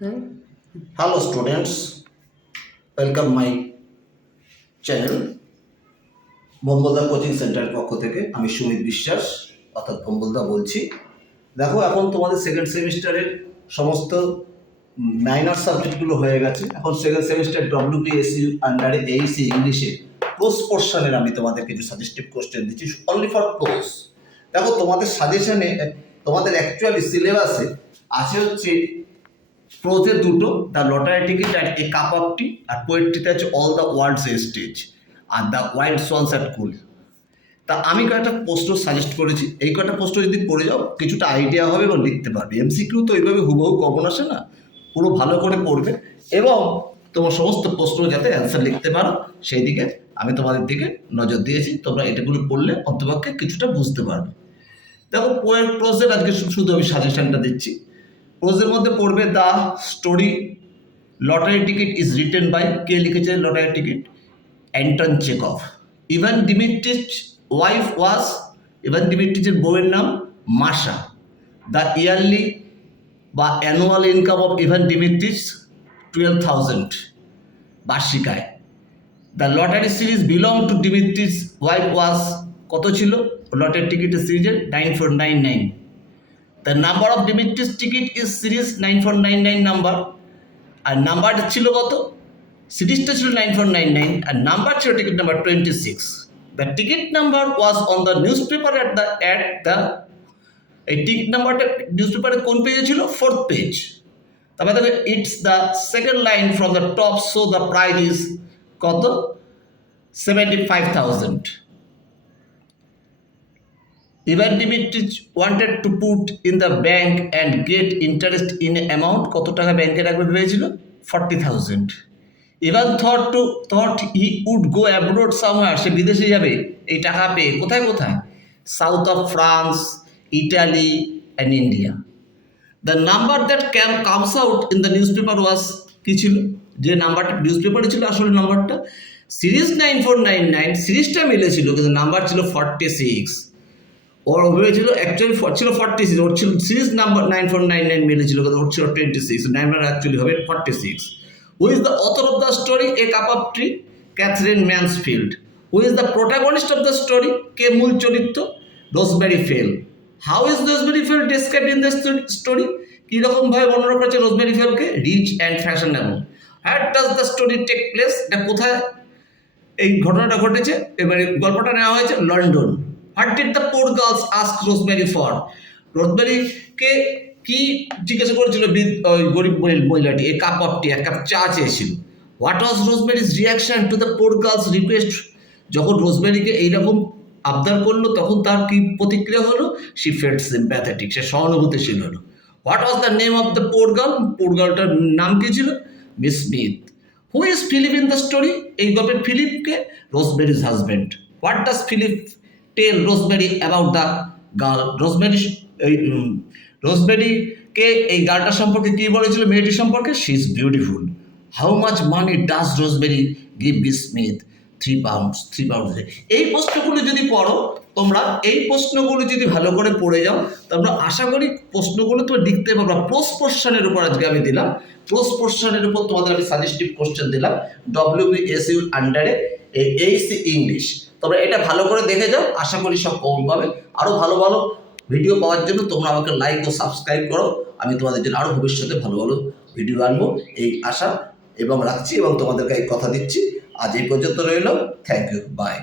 Hello students, welcome my channel ভম্বলদা coaching সেন্টারের পক্ষ থেকে আমি সুমিত বিশ্বাস অর্থাৎ ভম্বলদা বলছি। দেখো, এখন তোমাদের সেকেন্ড সেমিস্টারের সমস্ত মাইনর সাবজেক্টগুলো হয়ে গেছে। এখন সেকেন্ড সেমিস্টার ডব্লিউপিএসসি আন্ডারে এইসি ইংলিশে প্রোস পোর্শনের আমি তোমাদের কিছু সাজেস্টিভ কোশ্চেন দিচ্ছি অনলি ফর প্রোস। দেখো, তোমাদের সাজেশনে তোমাদের অ্যাকচুয়ালি সিলেবাসে আছে হচ্ছে প্রোজে দুটো, the lottery ticket at a cup of tea, আর পোয়েট্রিতে আছে all the world's a stage আর the wild swans at Coole. তা আমি কয়েকটা প্রশ্ন সাজেস্ট করেছি, এই কয়েকটা প্রশ্ন যদি পড়ে যাও কিছুটা আইডিয়া হবে এবং লিখতে পারবে। এমসিকিউ তো এইভাবে হুবহু কমন আসে না, পুরো ভালো করে পড়বে এবং তোমার সমস্ত প্রশ্ন যাতে অ্যান্সার লিখতে পারো সেই দিকে আমি তোমাদের দিকে নজর দিয়েছি। তোমরা এটাগুলো পড়লে অন্তপক্ষে কিছুটা বুঝতে পারবে। দেখো, প্রোজের আজকে শুধু আমি সাজেশনটা দিচ্ছি। প্রোজের মধ্যে পড়বে the story lottery ticket is written by, কে লিখেছে lottery ticket? Anton Chekhov. Ivan Dmitritch wife was, Ivan ডিমিট্রিচের বউয়ের নাম মাশা। দ্য ইয়ারলি বা annual income of Ivan Dmitritch 12,000 বার্ষিকায়। The lottery series belong to Dmitritch wife was, কত ছিল লটারি টিকিটের সিরিজের? 9499। The number of Dimitri's ticket is series 9499 number, আর নাম্বার ছিল কত? সিরিজটা ছিল 9499 আর নাম্বার ছিল ticket number 26। The ticket number was on the newspaper at the এই টিকিট নাম্বারটা নিউজ পেপারে কোন পেজে ছিল? 4th page. তারপরে দেখো, it's the second line from the top, so the price is কত? 75,000। Ivan Dimitrich wanted to put in the bank and get interest in amount, কত টাকা ব্যাংকে রাখবে ভেবেছিল? 40,000। Ivan thought he would go abroad somewhere, সে বিদেশে যাবে এই টাকা পেয়ে। কোথায় কোথায়? South of France, Italy and India. The number that comes out in the news paper was, কী ছিল? যে নাম্বারটা নিউজ পেপারে ছিল আসলে নাম্বারটা সিরিজ 9499, সিরিজটা মিলেছিল কিন্তু নাম্বার ছিল 46। ওর হয়েছিল অ্যাকচুয়ালি ছিল 46, ওর ছিল সিরিজ নাম্বার 9499 মিলেছিল কিন্তু ওর ছিল 26, নাম্বার অ্যাকচুয়ালি হবে 46। Who is the author of the story a cup of tea? Katherine Mansfield. Who is the protagonist of the story? কে মূল চরিত্র? Rosemary Fell. How is Rosemary Fell described in the story? কীরকমভাবে বর্ণনা করেছে Rosemary ফেলকে? Rich and fashionable. Where does the story take place? এটা কোথায় এই ঘটনাটা ঘটেছে? এবারে গল্পটা নেওয়া হয়েছে London. What did the poor girls ask Rosemary for? রোজমেরিকে কি জিজ্ঞাসা করেছিল গরিব মহিলাটি? এ কাপ অফ টি, এক কাপ চা চেয়েছিল। What was Rosemary's reaction to the poor girl's request? যখন রোজমেরিকে এইরকম আবদার করলো তখন তার কি প্রতিক্রিয়া হলো? শি ফেল্ট সিম্প্যাথেটিক, সে সহানুভূতিশীল হলো। What was the name of the poor girl? Poor গার্লটার নাম কি ছিল? Miss Smith. Who is Philip in the story? এই গল্পের ফিলিপকে? Rosemary's husband. What does Philip tell Rosemary about the girl? রোজমেরিকে এই গার্লটার সম্পর্কে কী বলেছিল, মেয়েটির সম্পর্কে? She is beautiful. How much money does Rosemary give Miss Smith? 3 pounds। এই প্রশ্নগুলো যদি পড়ো তোমরা, এই প্রশ্নগুলো যদি ভালো করে পড়ে যাও তোমরা আশা করি প্রশ্নগুলো তোমরা লিখতে পারবা। প্রোস পোর্শনের উপর আজকে আমি দিলাম, প্রোস পোর্শনের উপর তোমাদের আমি সাজেস্টিভ কোশ্চেন দিলাম ডব্লিউবিএসইউর আন্ডারে এইসি ইংলিশ। তোমরা এটা ভালো করে দেখে যাও, আশা করি সব কমন পাবে। আরও ভালো ভালো ভিডিও পাওয়ার জন্য তোমরা আমাকে লাইক ও সাবস্ক্রাইব করো। আমি তোমাদের জন্য আরও ভবিষ্যতে ভালো ভালো ভিডিও আনবো এই আশা এবং রাখছি এবং তোমাদেরকে এই কথা দিচ্ছি। আজ এই পর্যন্ত রইল। Thank you, by.